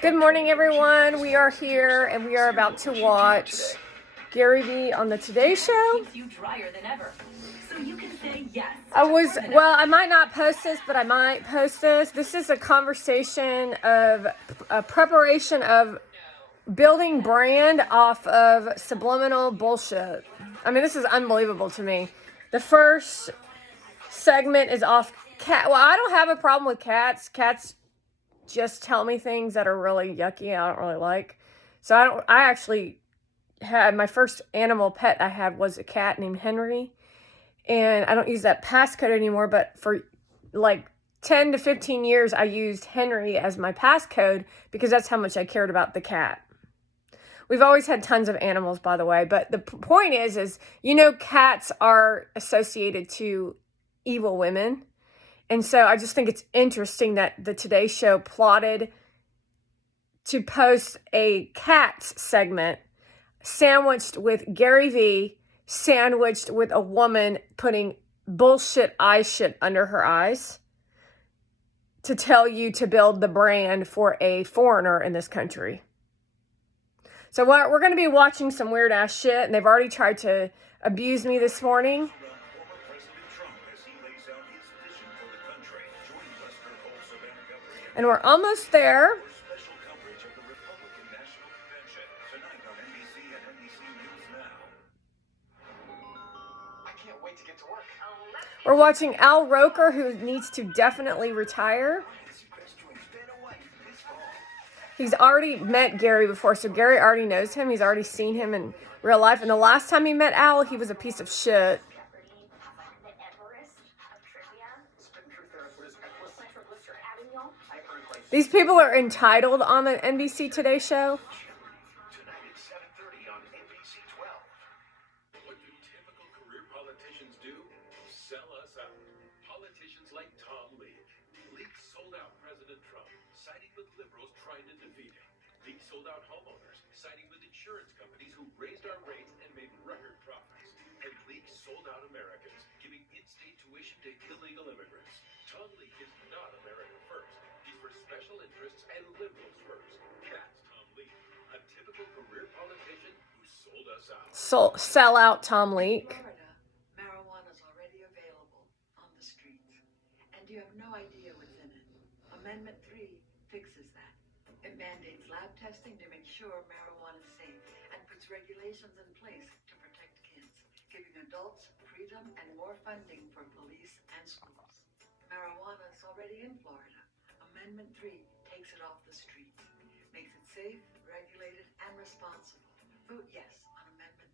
Good morning, everyone. We are here and we are about to watch Gary Vee on the Today Show. I might not post this, but I might post this. This is a conversation of a preparation of building brand off of subliminal bullshit. I mean, this is unbelievable to me. The first segment is off cat. Well, I don't have a problem with cats. Cats just tell me things that are really yucky. I don't really like. So I actually had my first animal pet I had was a cat named Henry. And I don't use that passcode anymore, but for like 10 to 15 years, I used Henry as my passcode because that's how much I cared about the cat. We've always had tons of animals, by the way, but the point is, cats are associated to evil women. And so I just think it's interesting that the Today Show plotted to post a cats segment sandwiched with Gary Vee, sandwiched with a woman putting bullshit eye shit under her eyes to tell you to build the brand for a foreigner in this country. So we're going to be watching some weird ass shit, and they've already tried to abuse me this morning. And we're almost there. We're watching Al Roker, who needs to definitely retire. He's already met Gary before, so Gary already knows him. He's already seen him in real life. And the last time he met Al, he was a piece of shit. These people are entitled on the NBC Today Show. Tonight at 7:30 on NBC 12. What do typical career politicians do? Sell us out. Politicians like Tom Leake. Leake sold out President Trump, siding with liberals trying to defeat him. Leake sold out homeowners, siding with insurance companies who raised our rates and made record profits. And Leake sold out Americans, giving in-state tuition to illegal immigrants. Tom Leake is not America first. He's for special interests and liberals first. That's Tom Leake, a typical career politician who sold us out. Sell out Tom Leake. Florida, marijuana is already available on the streets, and you have no idea what's in it. Amendment 3 fixes that. It mandates lab testing to make sure marijuana is safe and puts regulations in place to protect kids, giving adults freedom and more funding for police and schools. Marijuana is already in Florida. Amendment 3 takes it off the streets, makes it safe, regulated, and responsible. Vote yes on Amendment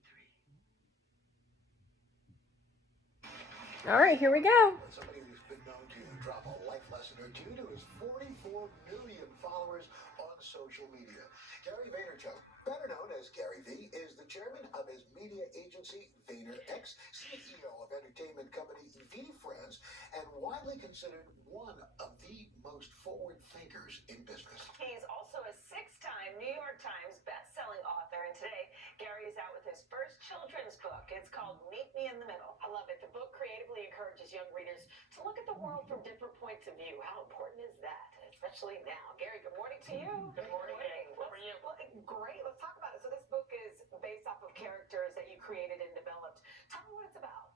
3. All right, here we go. Somebody who's been known to drop a life lesson or two to his 44 million followers on social media. Gary Vaynerchuk, better known as Gary Vee, is the chairman of his media agency VaynerX, CEO of entertainment company VeeFriends, and widely considered one of the most forward thinkers in business. He's also a 6-time New York Times best-selling author, and today Gary is out with his first children's book. It's called Meet Me in the Middle. I love it. The book creatively encourages young readers to look at the world from different points of view. How important is that, especially now? Gary, good morning to you. Good morning, Dave. How are you? Well, great. Let's talk about it. So this book is based off of characters that you created and developed. Tell me what it's about.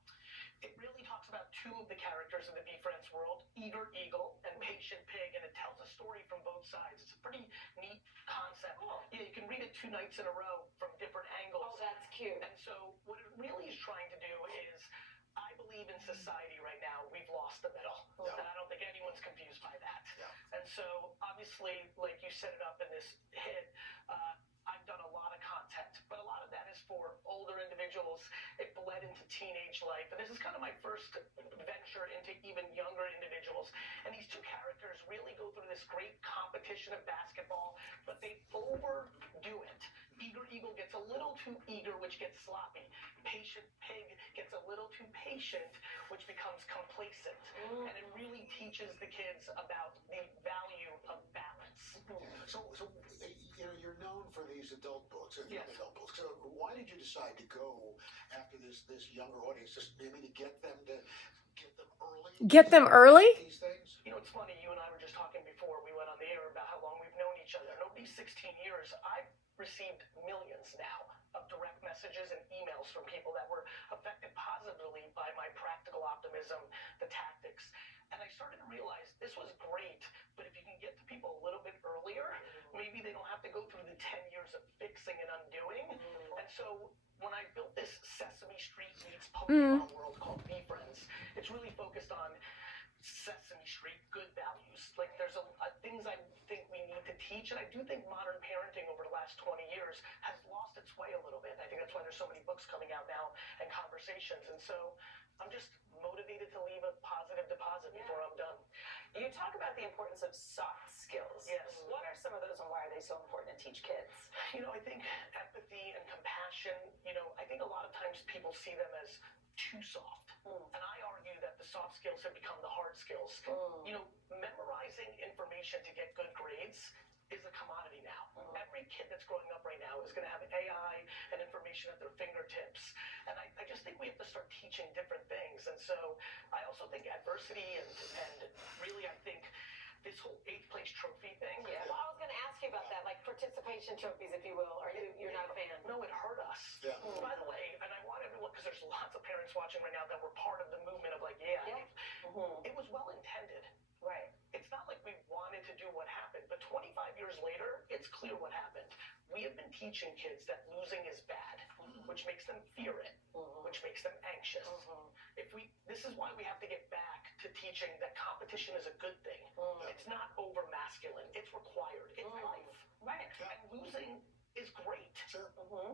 It really talks about two of the characters in the VeeFriends world, Eager Eagle and Patient Pig, and it tells a story from both sides. It's a pretty neat concept. Cool. Yeah, you can read it 2 nights in a row from different angles. Oh, that's cute. And so what it really is trying to do is, I believe in society right now, we've lost the middle. Yeah. And I don't think anyone's confused by that. Yeah. And so, obviously, like you set it up in this hit, I've done a lot of content, but a lot of that is for older individuals. It bled into teenage life, and this is kind of my first venture into even younger individuals. And these two characters really go through this great competition of basketball, but they overdo it. Eager Eagle gets a little too eager, which gets sloppy. Patient Pig gets a little too patient, which becomes complacent. And it really teaches the kids about the value of balance. So you're known for these adult books and Yes. young adult books. So why did you decide to go after this younger audience, just maybe to get them early? Get them early? These things? You know, it's funny, you and I were just talking before we went on the air about how long we've known each other. these 16 years, I've received millions now of direct messages and emails from people that were affected positively by my practical optimism, the tactics. And I started to realize this was great, but if you can get to people a little bit earlier, maybe they don't have to go through the 10 years of fixing and undoing. And so when I built this Sesame Street meets Pokemon world called VFriends, it's really focused on Sesame Street good values. Like there's things I think we need to teach, and I do think modern parenting over the last 20 years has lost its way a little bit. I think that's why there's so many books coming out now and conversations. And so I'm just motivated to leave a positive deposit before I'm done. You talk about the importance of soft skills. Yes. What are some of those and why are they so important to teach kids? You know, I think empathy and compassion, you know, I think a lot of times people see them as too soft. And I argue that the soft skills have become the hard skills. You know, memorizing information to get good grades is a commodity now. Every kid that's growing up right now is going to have AI and information at their fingertips. And I just think we have to start teaching different things. And so I also think adversity and really I think this whole 8th place trophy thing. Yeah. Well, I was going to ask you about that, like participation trophies, if you will. You're not a fan? No, it hurt us. Yeah. By the way, and I want everyone, because there's lots of parents watching right now that were part of the movement of like, it was well intended. Right. It's not like we wanted to do what happened, but 25 years later, it's clear what happened. We have been teaching kids that losing is bad, which makes them fear it, which makes them anxious. This is why we have to get back to teaching that competition is a good thing. It's not over masculine. It's required. It's life. Right. And losing is great. Sure.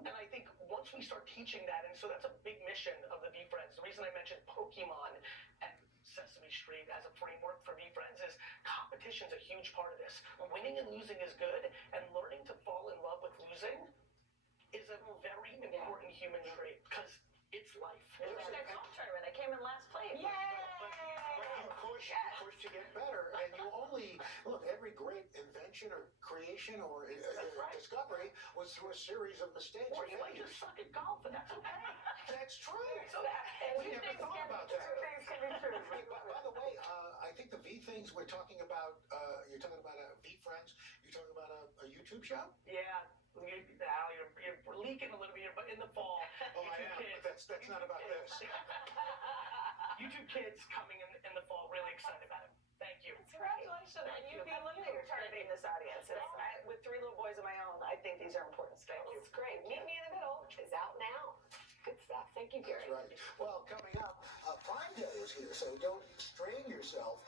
And I think once we start teaching that, and so that's a big mission of the VFriends. The reason I mentioned Pokemon and Sesame Street as a framework for VFriends is competition's a huge part of this. Winning and losing is good, and learning to fall in love with losing is a very important human trait because it's life. Look at their golf tournament. They came in last place. But you push to get better, and you only look. Every great invention or creation or discovery was through a series of mistakes. Or you might just suck at golf, and that's okay. That's true. So that We never thought about that. Two things can be true. Hey, by the way, I think the V things we're talking about. You're talking about VFriends. You're talking about a YouTube show. Yeah. Al, you're leaking a little bit here, but in the fall, Oh, I am. But that's not about this. YouTube Kids coming in the fall. Really excited about it. Thank you. Congratulations. And you'd be looking at eternity in this audience. With 3 little boys of my own, I think these are important skills. It's great. Meet Me in the Middle is out now. Good stuff. Thank you, Gary. That's right. Well, coming up, Prime Day is here, so don't strain yourself